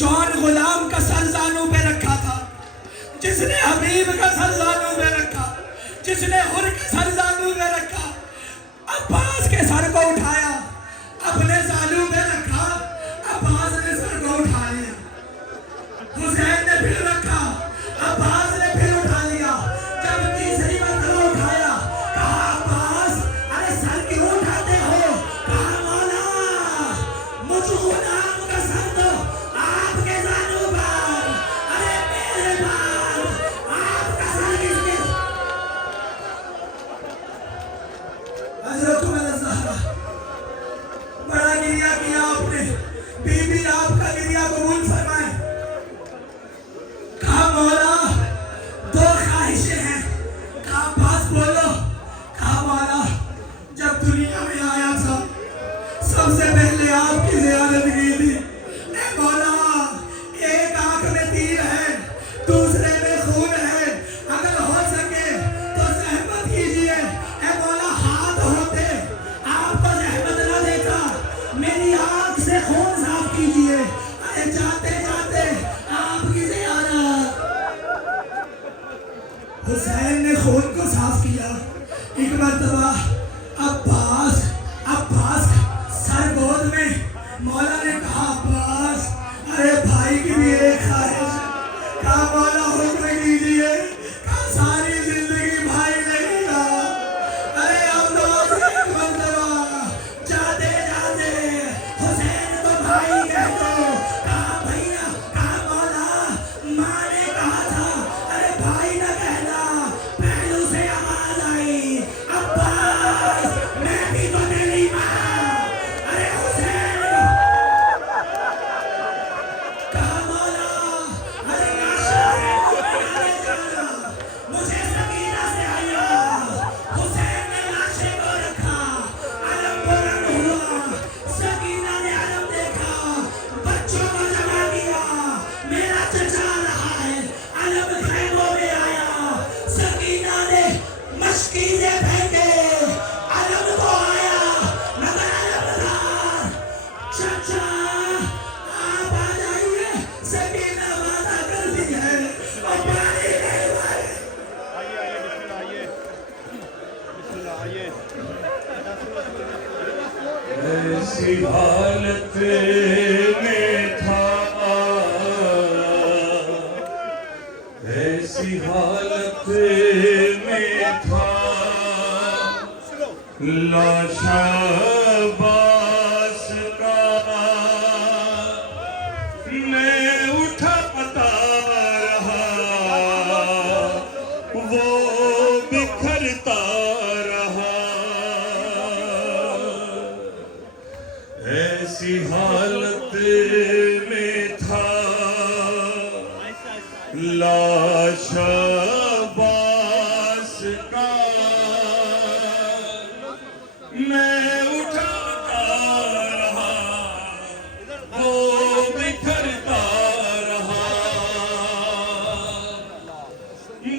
जौन गुलाम का सर जानू पे रखा था, जिसने हबीब का सर जानू पे रखा, जिसने हुर का सर जानू पे रखा, अब्बास के सर को उठाया, अपने जानू पे रखा, अब्बास ने सर को उठा लिया। हुसैन ने फिर रखा, अब्बास ने फिर उठा लिया। जब तीसरी मरतबा उठाया, कहा अब्बास अरे सर क्यों उठाते हो? कहा मौला मुझ गुलाम का सर तो आपके जानू पर, अरे मेरे बाप आपका सर किसके? हज़रत उमर ज़हरा बड़ा गिरिया किया आपने, बीबी आपका गिरिया कबूल फरमाए। कहा मौला दो ख्वाहिशें हैं। कहा अब्बास बोलो। कहा मौला जब दुनिया में आया था सबसे पहले आपकी ज़ियारत की थी। ए मौला एक आंख में तीर है, दूसरे में खून है, अगर हो सके तो ज़हमत कीजिए। ए मौला हाथ होते आपको ज़हमत न देता, मेरी आंख से खून साफ कीजिए। अरे जाते जाते आपकी ज़ियारत। हुसैन ने खून को साफ किया। एक मरतबा अब्बास अब्बास सर गोद में, मौला ने कहा अब्बास अरे भाई की भी एक ख्वाहिश है। कहा मौला हुक्म कीजिए। कहा सारी जिंदगी भाई रहेगा। अरे अब तो एक मरतबा जाते जाते हुसैन को भाई कह दो। कहा भैया, कहा मौला माँ ने कहा था अरे भाई न कहना, पहलू से आवाज आई अब्बास मैं भी तो तेरी माँ। अरे हुसैन कहा मौला अरे जाना, मुझे सकीना से आया। हुसैन ने लाशे को रखा, अलम बुलंद हुआ, सकीना ने अलम देखा, बच्चों को जमा किया, मेरा चचा रहा है। अलम खैमों में आया, सकीना ने मशकीज़े फेंके, अलम को आया, मगर अलम था चचा आप आ जाइए, सकीना वादा करती है और पानी नहीं भाई। ऐसी हालत में था, ऐसी हालत में था, लाश अब्बास का मैं उठाता रहा, वो बिखरता रहा। ऐसी हालत में था, लाश अब्बास का मैं उठाता रहा, वो बिखरता रहा।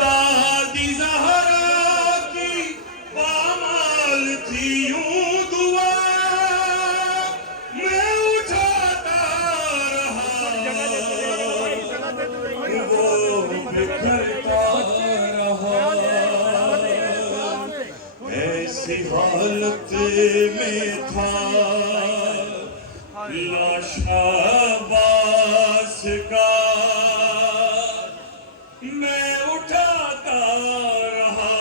दादी ज़हरा की पामाल थी यूं दुआ, मैं उठाता रहा, वो बिखरता रहा। ऐसी हालत में था, लाश अब्बास का मैं उठाता रहा,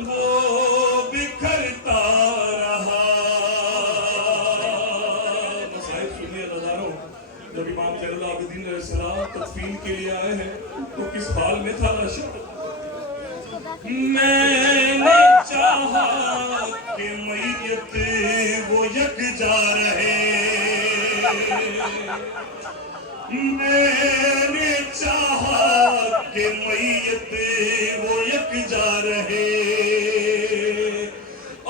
वो बिखरता रहा। साहिब सुनिए नज़ारों, जब इमाम ज़ैनुल आबिदीन अलैहिस्सलाम तदफीन के लिए आए हैं तो किस हाल में था लाश? मैंने चाहा कि मैयत वो यकजा रहे, मैंने चाहा कि मैयत वो यकजा रहे,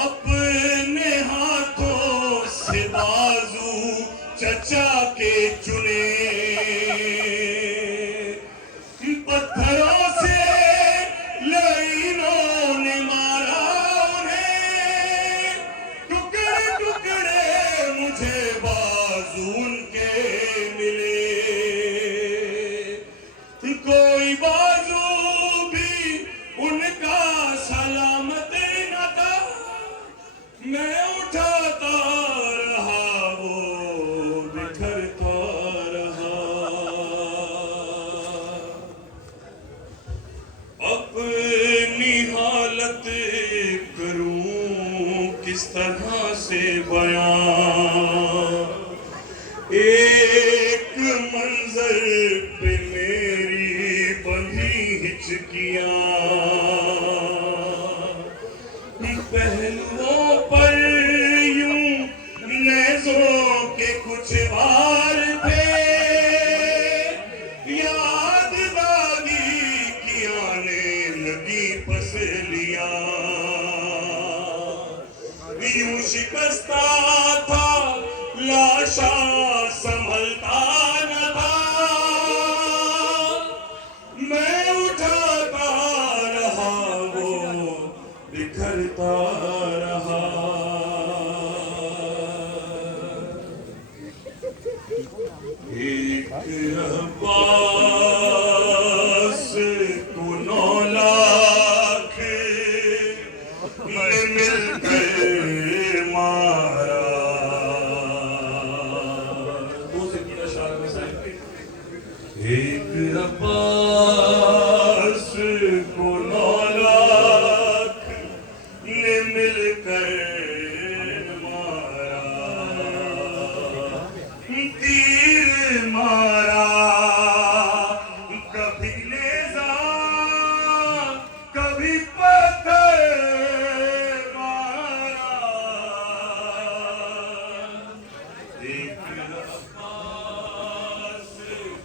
अपने हाथों से बाजू चचा के चुने, पत्थरों से लाइनों ने मारा उन्हें, टुकड़े टुकड़े मुझे बाजू उनके किया, पहलुओं पर यूं नेज़ों के कुछ वार थे, याद दागी की आने लगी पसलियां, यूं शिकस्ता था लाशा संभलता न था, मैं उठाता रहा वो बिखरता रहा। एक अब्बास को 9 लाख ने मिलकर मारा। दूसरे की अशार में साहिब, एक अब्बास को 9 लाख ने मिलकर मारा, तीर मारा कभी नेज़ा कभी पत्थर मारा। एक अब्बास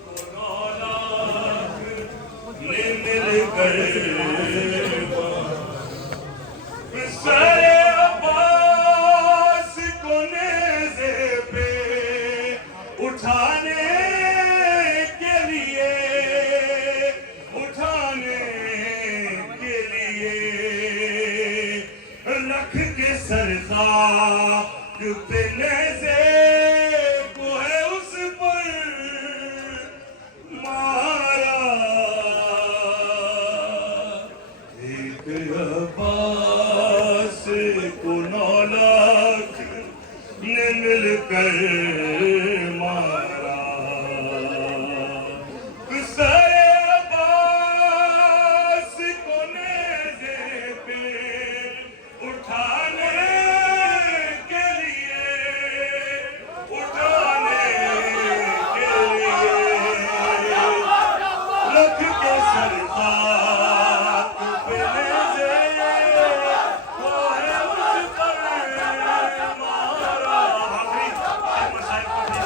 को 9 लाख ने मिलकर सारे अब्बास को नेज़े पे उठाने के लिए रख के सरखाक पे नेज़े को है उस पर मारा। एक अब्बास को 9 लाख ने मिलकर मारा, सारे अब्बास को नेज़े पे उठाने के लिए रख के सरखाक पे नेज़े को है उस पर मारा।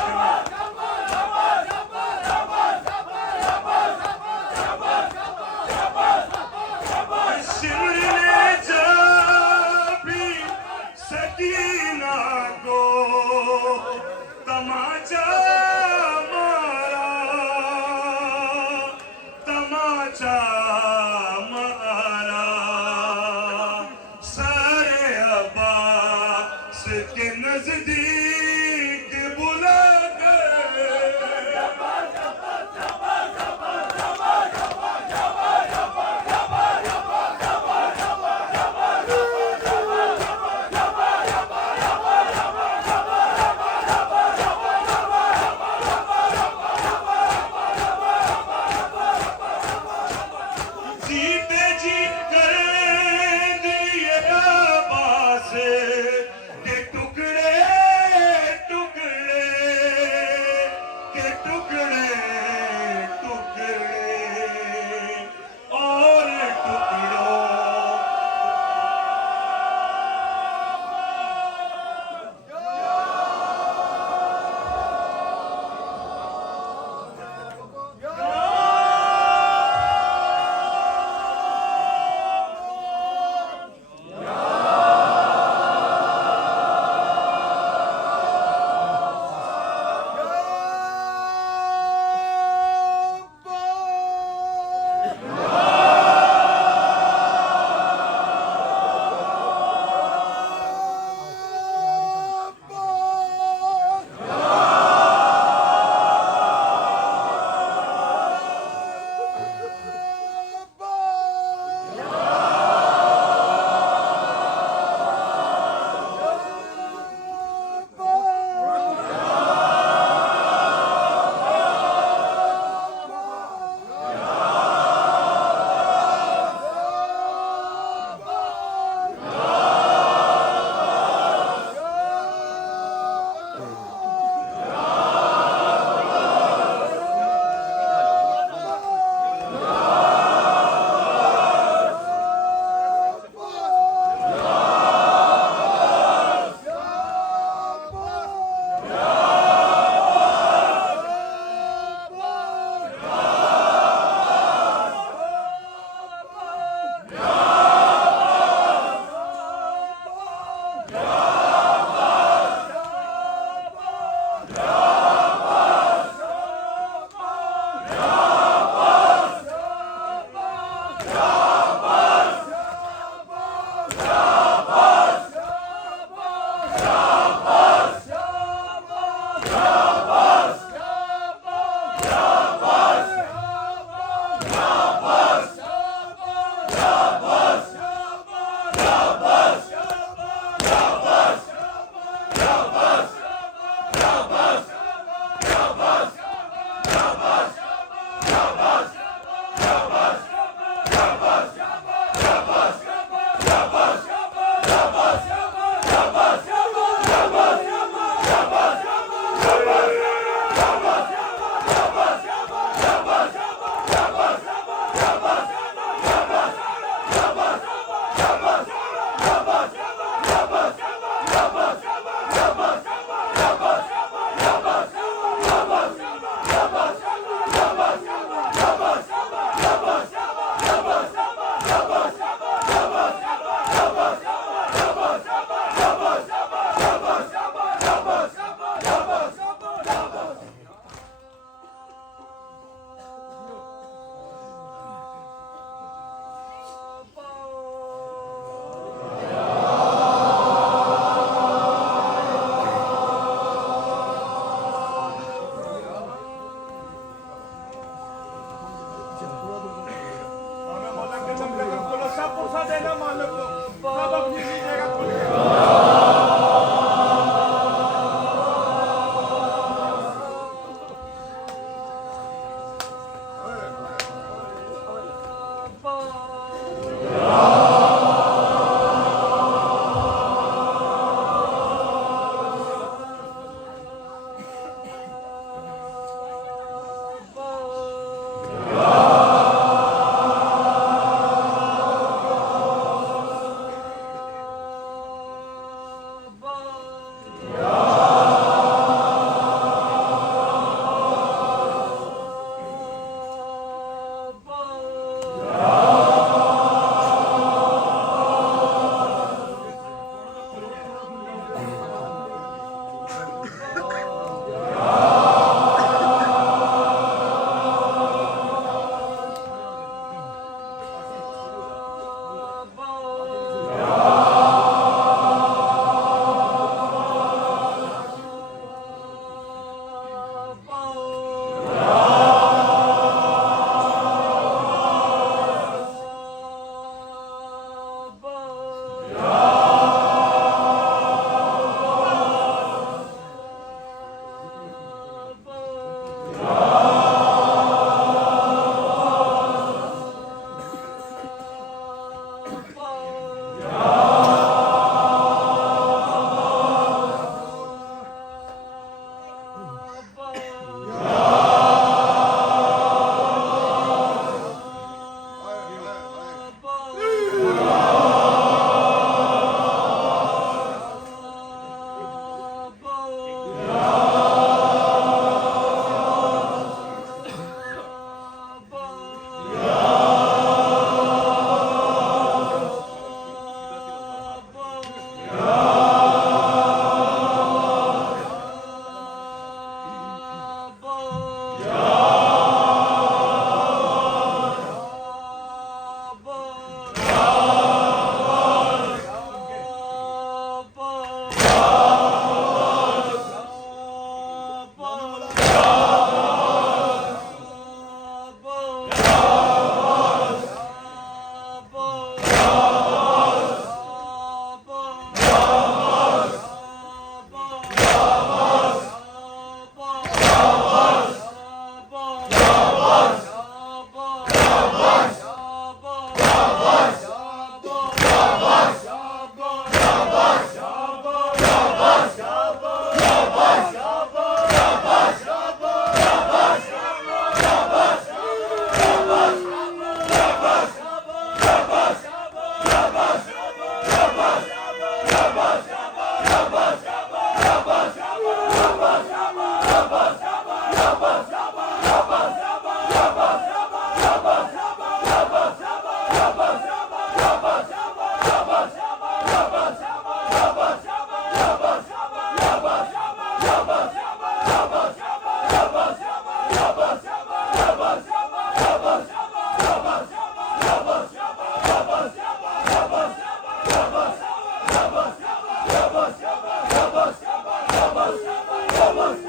Vamos!